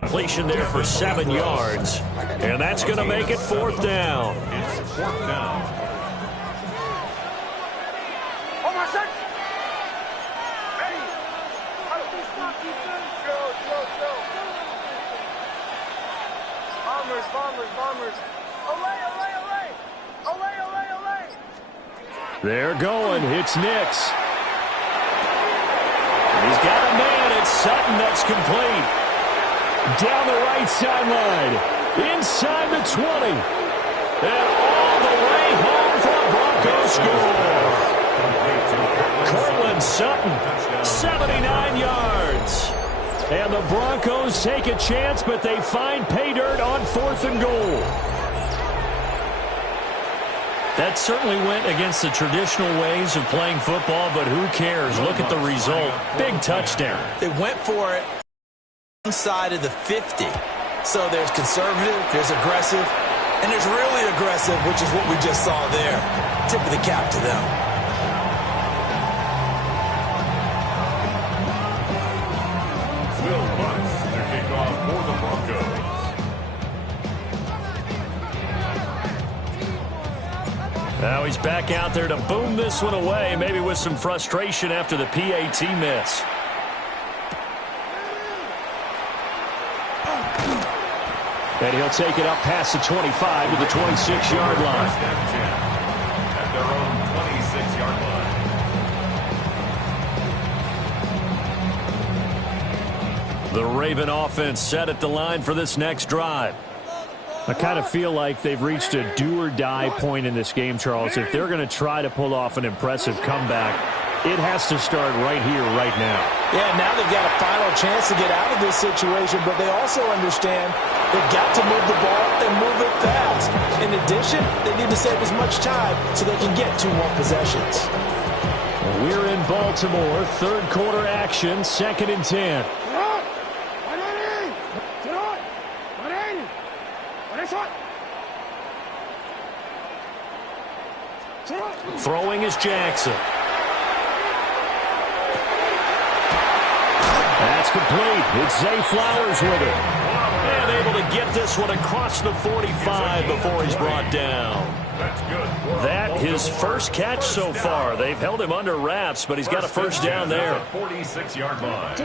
Completion there for 7 yards. And that's going to make it 4th down. It's 4th down. Bombers. Olay. They're going. It's Nix. He's got a man. It's Sutton. That's complete. Down the right sideline. Inside the 20. And all the way home for a Broncos score. Cortland Sutton, 79 yards. And the Broncos take a chance, but they find pay dirt on 4th and goal. That certainly went against the traditional ways of playing football, but who cares? Look at the result. Big touchdown. They went for it inside of the 50. So there's conservative, there's aggressive, and there's really aggressive, which is what we just saw there. Tip of the cap to them. Will Butts, their kickoff for the Broncos. Now he's back out there to boom this one away, maybe with some frustration after the PAT miss. And he'll take it up past the 25 to the 26-yard line. At their own 26-yard line. The Raven offense set at the line for this next drive. I kind of feel like they've reached a do-or-die point in this game, Charles. If they're going to try to pull off an impressive comeback, it has to start right here, right now. Yeah, now they've got a final chance to get out of this situation, but they also understand they've got to move the ball and move it fast. In addition, they need to save as much time so they can get 2 more possessions. We're in Baltimore, 3rd quarter action, 2nd and 10. Throwing is Jackson. That's complete. It's Zay Flowers with it. And able to get this one across the 45 before he's brought down. That's good. That his first catch so far. They've held him under wraps, but he's got a first down there. 46-yard line.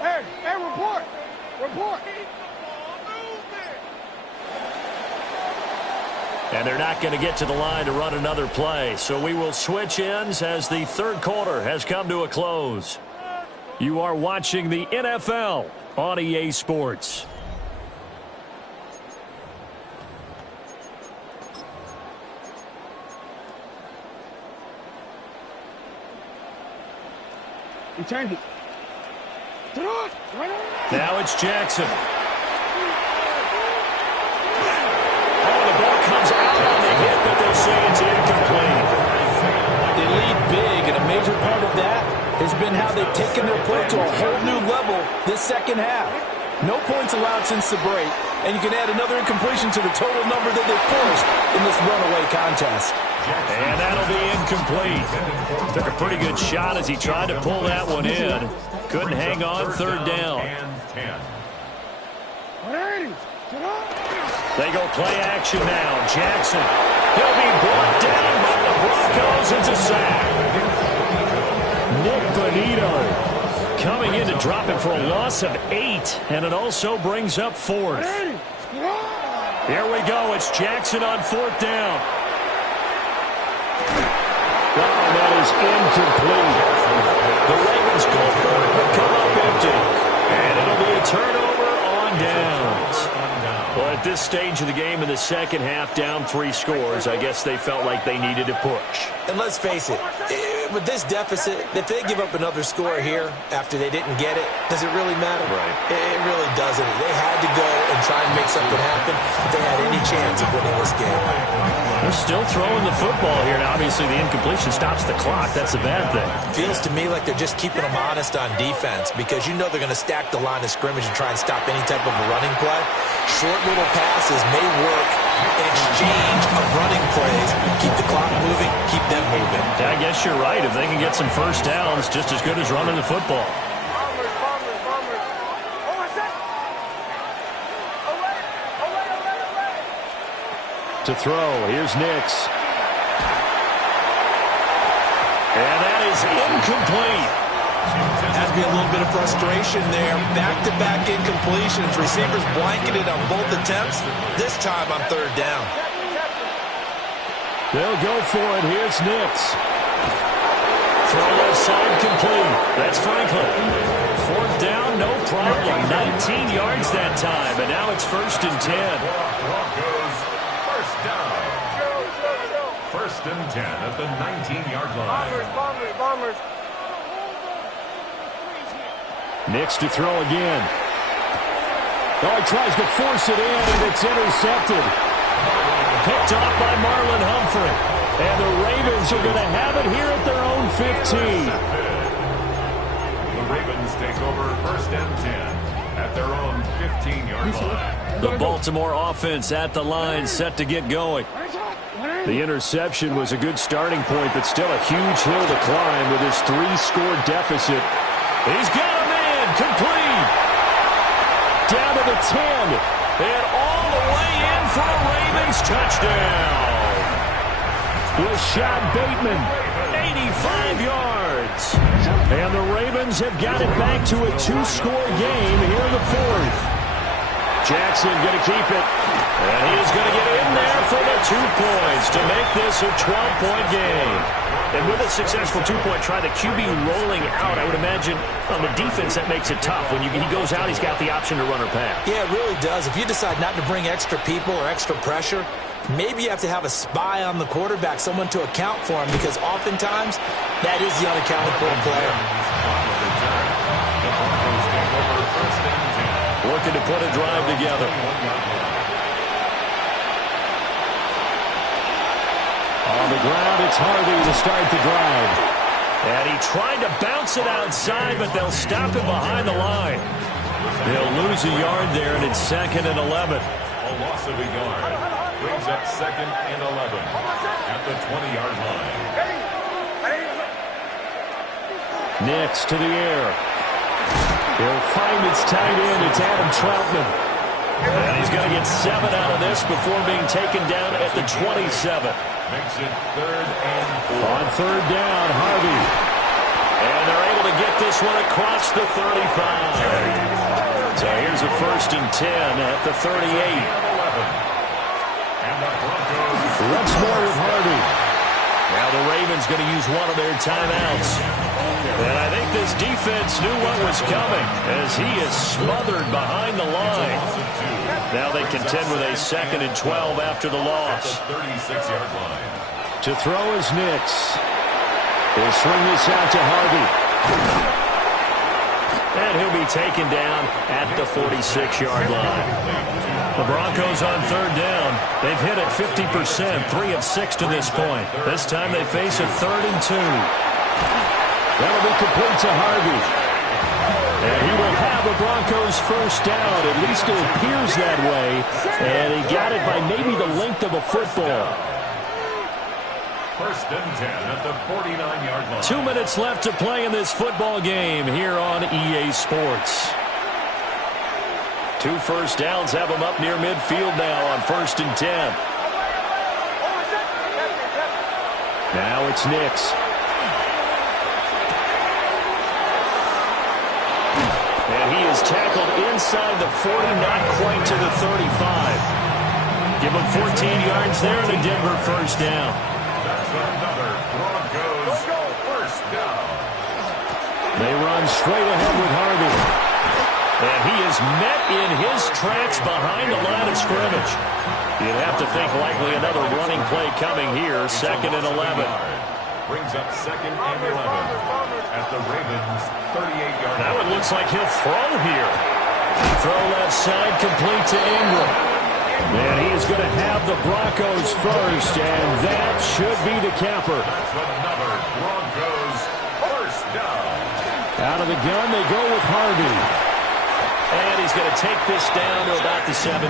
Hey, report. And they're not going to get to the line to run another play. So we will switch ends as the 3rd quarter has come to a close. You are watching the NFL on EA Sports. Now it's Jackson. Comes out on the hit, but they'll say it's incomplete. They lead big, and a major part of that has been how they've taken their play to a whole new level this second half. No points allowed since the break, and you can add another incompletion to the total number that they forced in this runaway contest. And that'll be incomplete. Took a pretty good shot as he tried to pull that one in. Couldn't hang on, 3rd down. They go play action now. Jackson. He'll be brought down by the Broncos. It's a sack. Nick Bonito coming in to drop it for a loss of 8. And it also brings up 4th. Here we go. It's Jackson on 4th down. Oh, that is incomplete. The Ravens go for it, but come up empty. And it'll be a turnover on downs. Well, at this stage of the game in the second half, down 3 scores, I guess they felt like they needed to push. And let's face it, with this deficit, if they give up another score here after they didn't get it, does it really matter? Right. It really doesn't. They had to go and try and make something happen if they had any chance of winning this game. They're still throwing the football here. Now, obviously, the incompletion stops the clock. That's a bad thing. Feels to me like they're just keeping them honest on defense because you know they're going to stack the line of scrimmage and try and stop any type of a running play. Short little passes may work in exchange of running plays. Keep the clock moving, keep them moving. I guess you're right. If they can get some first downs, just as good as running the football. to throw. Here's Nix. And that is incomplete. Has to be a little bit of frustration there. Back-to-back incompletions. Receivers blanketed on both attempts. This time on third down. They'll go for it. Here's Nix. Throw left side complete. That's Franklin. Fourth down, no problem. 19 yards that time, and now it's 1st and 10. Broncos, first down. First and 10 at the 19-yard line. Bombers. Nix to throw again. Oh, he tries to force it in, and it's intercepted. Picked off by Marlon Humphrey. And the Ravens are going to have it here at their own 15. The Ravens take over 1st and 10 at their own 15-yard line. The Baltimore offense at the line, set to get going. The interception was a good starting point, but still a huge hill to climb with his 3-score deficit. He's got a man, complete. Down to the 10, and all the way in for a Ravens touchdown. Rashad Bateman, 85 yards. And the Ravens have got it back to a 2-score game here in the 4th. Jackson going to keep it. And he's going to get in there for the 2 points to make this a 12-point game. And with a successful 2-point try, the QB rolling out, I would imagine on the defense that makes it tough. When he goes out, he's got the option to run or pass. Yeah, it really does. If you decide not to bring extra people or extra pressure, maybe you have to have a spy on the quarterback, someone to account for him, because oftentimes that is the unaccounted for player. Looking to put a drive together. On the ground, it's Harvey to start the drive. And he tried to bounce it outside, but they'll stop him behind the line. They'll lose a yard there, and it's 2nd and 11. A loss of a yard brings up 2nd and 11 at the 20-yard line. Nix to the air. He'll find its tight end. It's Adam Troutman. And he's going to get 7 out of this before being taken down at the 27. Makes it 3rd and 4. On 3rd down, Harvey. And they're able to get this one across the 35. So here's a 1st and 10 at the 38. And the Broncos. Once more with Harvey. Now the Ravens going to use one of their timeouts. And I think this defense knew what was coming as he is smothered behind the line. Now they contend with a 2nd and 12 after the loss. 36-yard line. To throw is Nix. He'll swing this out to Harvey. And he'll be taken down at the 46-yard line. The Broncos on 3rd down. They've hit it 50%, 3 of 6 to this point. This time they face a 3rd and 2. That'll be complete to Harvey. And he will have the Broncos first down. At least it appears that way. And he got it by maybe the length of a football. 1st and 10 at the 49-yard line. 2 minutes left to play in this football game here on EA Sports. 2 first downs have them up near midfield now on 1st and 10. Now it's Nix. And he is tackled inside the 40, not quite to the 35. Give him 14 yards there and a Denver first down. That's another Broncos first down. They run straight ahead with Harvey. And he is met in his tracks behind the line of scrimmage. You'd have to think likely another running play coming here, 2nd and 11. Brings up 2nd and 11 at the Ravens' 38-yard line. Now it looks like he'll throw here. Throw left side complete to Ingram. And he is going to have the Broncos first, and that should be the capper. That's another Broncos first down. Out of the gun, they go with Harvey. And he's going to take this down to about the 17.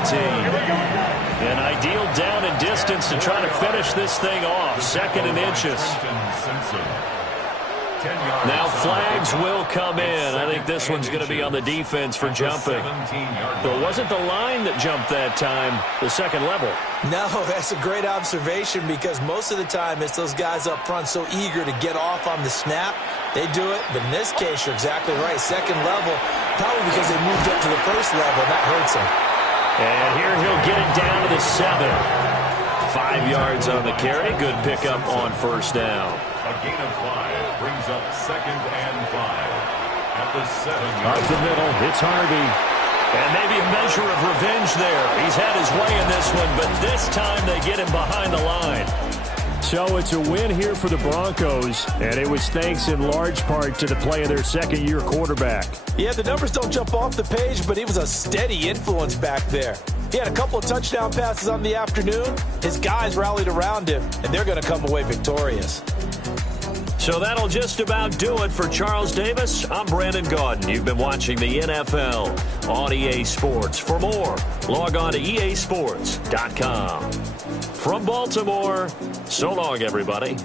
An ideal down and distance to try to finish this thing off. 2nd and inches. 10 yards. Now flags will come in. I think this one's going to be on the defense for jumping. But it wasn't the line that jumped that time, the second level. No, that's a great observation because most of the time it's those guys up front so eager to get off on the snap. They do it, but in this case, you're exactly right. Second level, probably because they moved up to the first level, and that hurts them. And here he'll get it down to the 7. 5 yards on the carry. Good pickup on first down. A gain of 5 brings up 2nd and 5 at the 7-yard Up the middle, it's Harvey. And maybe a measure of revenge there. He's had his way in this one, but this time they get him behind the line. So it's a win here for the Broncos, and it was thanks in large part to the play of their second-year quarterback. Yeah, the numbers don't jump off the page, but he was a steady influence back there. He had a couple of touchdown passes on the afternoon. His guys rallied around him, and they're going to come away victorious. So that'll just about do it for Charles Davis. I'm Brandon Gaudin. You've been watching the NFL on EA Sports. For more, log on to easports.com. From Baltimore, so long, everybody.